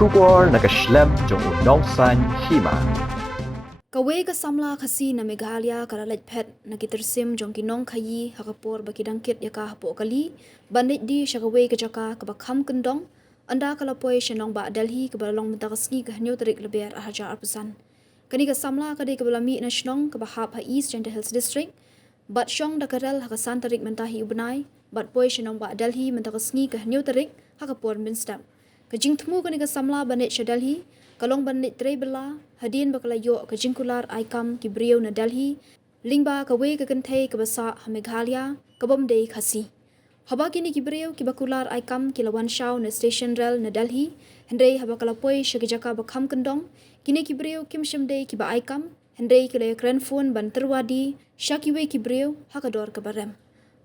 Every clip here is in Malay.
Shubor nakaslem jong unongsan hima. Kawai ka samla kasi na Meghalaya kalalat pet na kitersim jong kinong kayi hakapor baki dangkit ya ka hapo kali bandit di siya kawai ka jaka kabakam kendong anda kalapoy siya nong ba Delhi kabalong mentakasngi ka hanyo tarik leber ahaja arpusan. Kani ka samla kadai kabalami na shnong kabahap ha East Gentle Hills District bat syong dakarel hakasan tarik mentahi ubnai bat poy siya nong ba Delhi mentakasngi ka hanyo tarik hakapor minstam. Kajing temu kani ka samla bandit siya Delhi kalong bandit tray bela hadin bakalayo ka jingkular aikam ki brio na Delhi lingba ka we ka kantay ka basa ha Meghalaya ka bomday khasi haba kini ki brio ki bakular aikam ki lawan shaw na station rail na Delhi hendai haba kalapoy sya ki jaka bakham kendong kini ki brio kim shimday ki ba aikam hendai ki le kran phone ban terwadi sya ki we ki brio hakador ka barem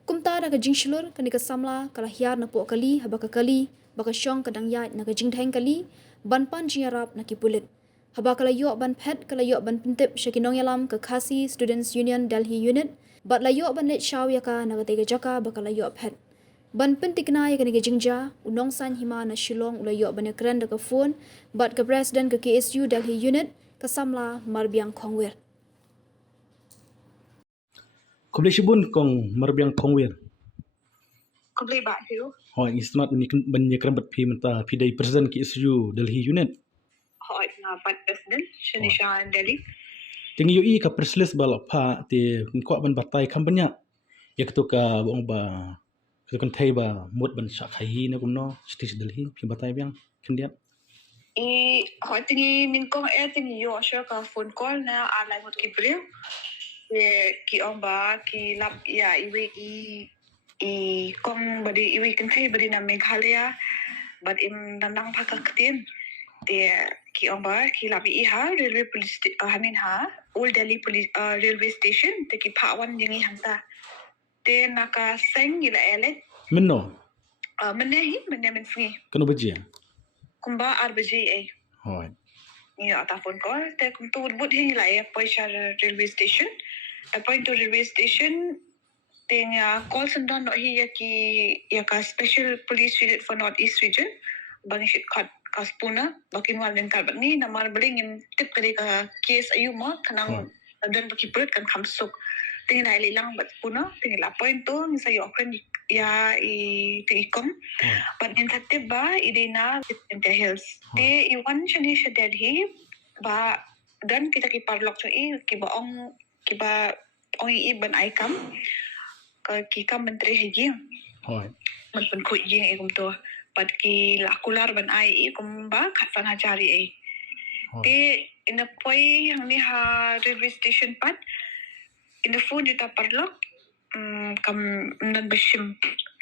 kumta da ka jingshulur kani ka samla kala hiar na po kali haba ka kali baka syong kadang yat na ka jingtheng kali ban pan jingarap na kipulit. Haba kalayo ban pet kalayo ban pintip syakinong yalam ke Khasi Students Union Delhi Unit bat layo ban net shaw yaka na katega jaka bakalayo pet. Ban pentikna ya kani jingja unong san hima na Shillong ulayo ban ekran da ka phone bat ke president ke KSU Delhi Unit ke samla marbiang khongwer. Kublai shibun kong marbiang khongwer. Kublai ba hiu. Hoi ismat banyakran bat phi menta pidai president KSU Delhi Unit. Hoi na pat president Shanisha Delhi. Tingi UI ka presles balap pa ti ko ban batai kampanya. Yak to ka bong ba ka kan thai ba mot ban sha khai na kumno stage Delhi phi batai biang kendiat. Hoi tingi ningkong tingi yo sure ka phone call na alai mot ki brio. Ki ong ba ki lap ya iwi i kong badi iwi kan thai badi na Meghalaya but im nandang pakaktin te ki ong ba ki lap i ha railway police Old Delhi police railway station te ki phawan jingi hangta te naka seng ila elet Minno menehi menfi kano bajia. kumba arbaji ai Hoi. ya ata phone call te kum tu but hi la e poisha railway station point to railway station tenga call center no hi ya ka special police unit for North East region bang shit kat kaspuna bakin wal den kal ni namar bling im tip kali ka case ayu ma kanang dan baki perut kan khamsuk tingin na ilang bat puna tingin la point to ni sa yo kren ya i tikom but in tatib ba idina in the hills te iwan shani sha Delhi ba dan kita ki parlok so i ki ba ong i ban aikam ka ki kam menteri haji Hoi. man pun khu jing e kum to pat ki lakular ban ai i kum ba khatsan ha jari e te in a poi hang ni ha railway station pat in the phone juta parlok kam nan bashim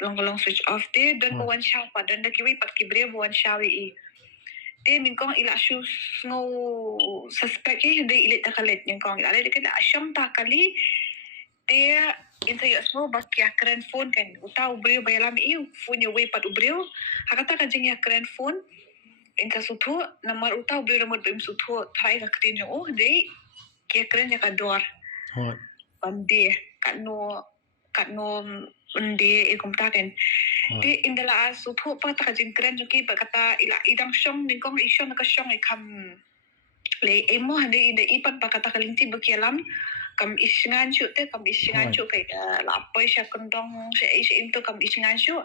long switch off te dan wan shaw pa dan kiwi pat ki bre wan shaw i te ningkong ila shu ngo suspect e hindi ilit takalit ningkong ila de kala asyam takali te insa yo smo bakya kren phone kan uta ubreo bayalam i phone yo way pat ubreo hakata ka jing ya kren phone insa sutho namar uta ubreo namar bim sutho thai ka ktin yo de ke kren ya ka dor Hoi. bande katno unde e kumta kan te indala sutho pa ta jing kren jo ki bakata ila idang syong ningkong isyong ka syong e kam le emo hande inde ipat bakata kalinti bakialam kam isingan syu te kam isingan syu kay la poi sya kondong sa into kam isingan syu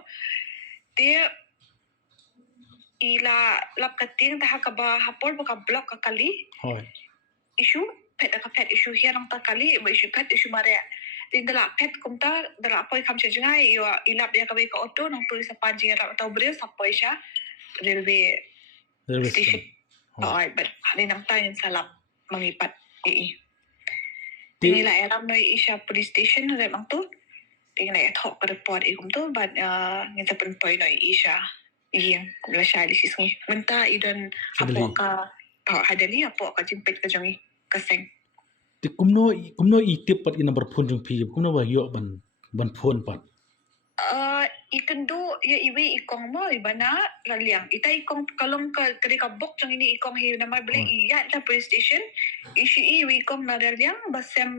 te ila lap kating ta ka ba hapol ba ka block ka kali Hoi. issue pet issue hian ang ta kali ba issue pet issue mare te dala pet kumta dala poi kam sya jingai yo ilap ya ka ba ka auto nang tu sa panjing ra ta bre sa poi sya railway station oi but hani nang tayo salap mangipat tingila eram no isya police station na mang tu tingila thok ka report ikum tu but ngita pen poi no isya iyang kumla sya lisis ngi menta idan apo ka hadali apo ka jimpet ka jangi kaseng Ti kumno i tip pat ina berphone jong phi kumno ba yo ban phone pat. Ikan do ya iwi ikong mo ibana raliang ita ikong kalong ka kadi ka bok jang ini ikong hi namar beli iya ta police station ishi iwi ikong na raliang basem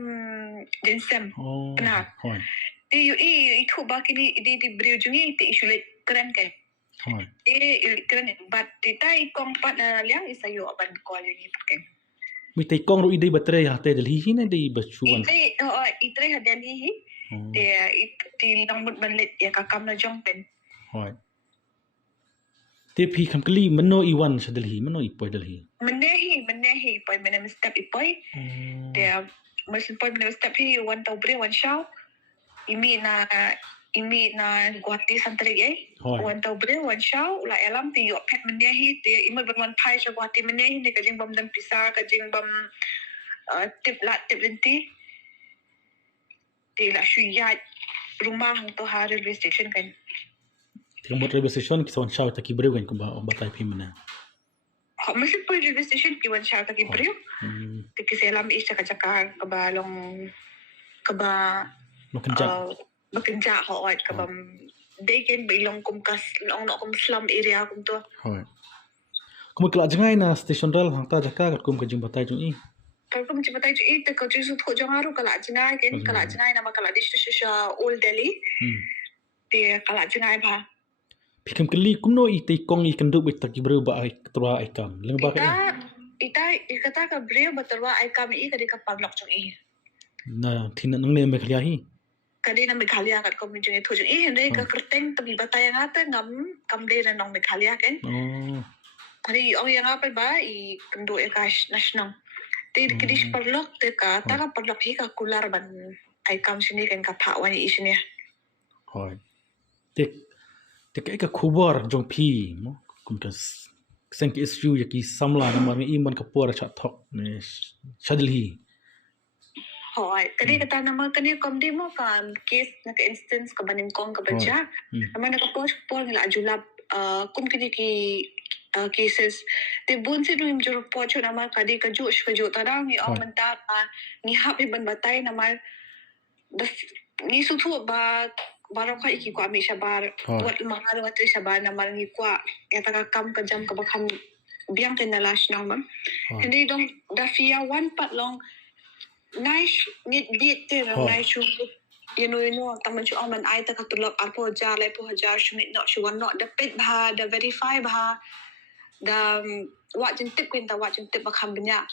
dinsem na Hoi. te yu i thu ba kini di brio jungi te isulet keren ke Hoi. Te kran bat te tai kong pat na liang isayo ban ko yang ipaken. Mi tay kong ro idai batre ya te Delhi hi na dai bachuan. Itre ha Delhi hi. Te lang mut banlit ya kakam na jong pen. Hoi. Te phi kham kali mano iwan sa Delhi, mano ipoi Delhi. Menehi poi menem step ipoi. Te mesin poi menem step hi wan tau bre wan shao. Imi na Guwahati santri eh. Hoi. Wan tau bre wan shao la elam ti yo pet menehi te imut ban wan pai sa Guwahati menehi ni kajing bam dan pisar kajing bam tip linti. Te la syuyat rumah hang to ha railway station kan. Te buat railway station kisawan shao ta kibreu kan ko ba batai phi mana. Ho mesin poi railway station ki wan shao ta ki bre. Te kiselam isa kajaka kabalong kaba Makenja. Bekerja hoat kabam degen bilong kum kas long no kum slum area kum to. Hoi. Kum kelak jangai na station rail hang ta jaka kat kum kajing batai jung i. Kalau kum cepat aja itu kau justru thok jong aru kalak jenai kan kalak jenai nama kalak di shisha Old Delhi. Dia kalak jenai ba. Phi kham kali kum no i tay kong i kenduk bit ta kibreu ba ai tua ai kam. Leng ba ka. Ita ikata ka brio batarwa ai kami i kadi ka paglok jong i. Na thina nang ne me khlia hi. Kadi na Meghalaya kat kau minjung itu jong i hendak ka kerteng tapi batay yang ata ngam kam de na nong Meghalaya kan. Kadi orang yang apa ba i kenduk e ka national. Te kidis perlok te ka tara perlok hi ka kular ban ai kam sini kan ka pha wani isini. Hoi. Te ka khubar jong phi mo kum ka seng ki issue ya ki samla na mar ngi man ka por cha thok ne shadilhi. Hoi, kadi kata nama kani komdi mo ka case na ka instance ka banim kong ka baja. Nama na ka post por ngila ajulap kum kidi ki cases te bun se rim jor pocho nama kadi ka jo tarang ni om menta pa ni happy ban batai nama ni sutu ba barang ka iki ko ami sabar buat mahal watri sabar nama ni kwa eta ka kam ka jam ka bakam biang tenalas nama. Hindi dong da fia one part long nice nit bit te nice chu you know taman chu aman ai ta ka tulak arpo jar le po hajar shumit not chu one not the pit bha the verify bha the wat jin tip kwin ta wat jin tip bakam benya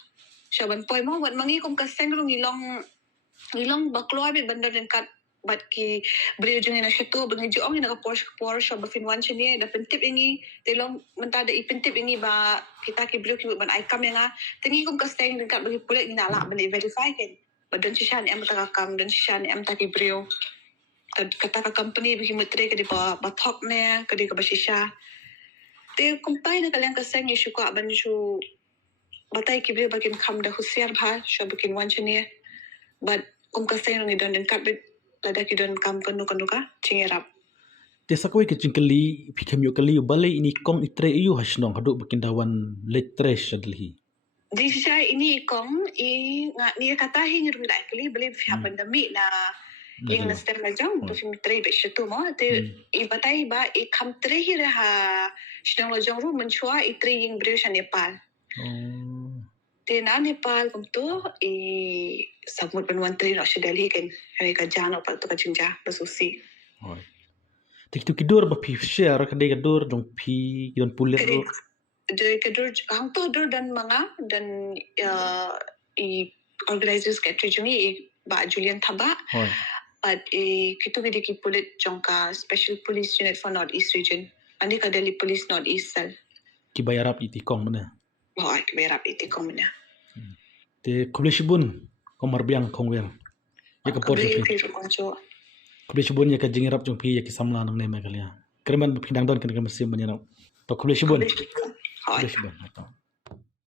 shaban poi mo wat mangi kom ka seng rung ilong bakloi bi bandar den kat bat ki brio jung ina shetu bangi ju ong ina ka Porsche ba fin wan chini da pentip ingi te long menta da ipentip ingi ba kita ki brio ki ban ai kam nga tingi kom ka seng den kat bagi pulik ina la ban verify ken badan sishan em ta ka kam dan sishan em ta ki brio kata ka company bi mutre ke di ba thok ne ke di ka ba sisha te kumpai na kalang ka seng isu ko ban ju batai ki brio bakin kam da husiar bha sho bakin wan chini but kum ka seng ngi dan den kat lada kidon kam kanu ka chingerap Te sakoi ke cingkali phi kham yo kali balai ini kong itre yu hasnong hadu bakindawan letre shadilhi. Di sisa ini kong i ni kata hi ngirum da kali beli fi pandemi na yang nastem na jong tu film tre be shitu mo te i batai ba i kam tre hi ha shnong lo jong ru menchua i tre yang brio sha Nepal. Te na Nepal kum tu i samut penwan tri no sha Delhi kan hai ka jano pa tu ka chinja basusi. Hoi. Tik tu kidur ba phi share ka de kidur jong phi kidon pulir ro. Dari kedur hang tu dur dan manga dan i organizers ke trejungi i ba Julian Thaba. Hoi. But kitu gidi ki pulit jongka special police unit for North East region. Andi ka Delhi Police North East cell. Ki bayarap iti kong mana. Hoi, berap iti kong mana. Te kubleshibun komar biang kongwer. Ya ka por phi. Kubleshibun ya ka jingirap jong phi ya ki samla nang ne me kalia. Kreman pindang don kan ka mesim banyak. To kubleshibun. Hoi. Kubleshibun.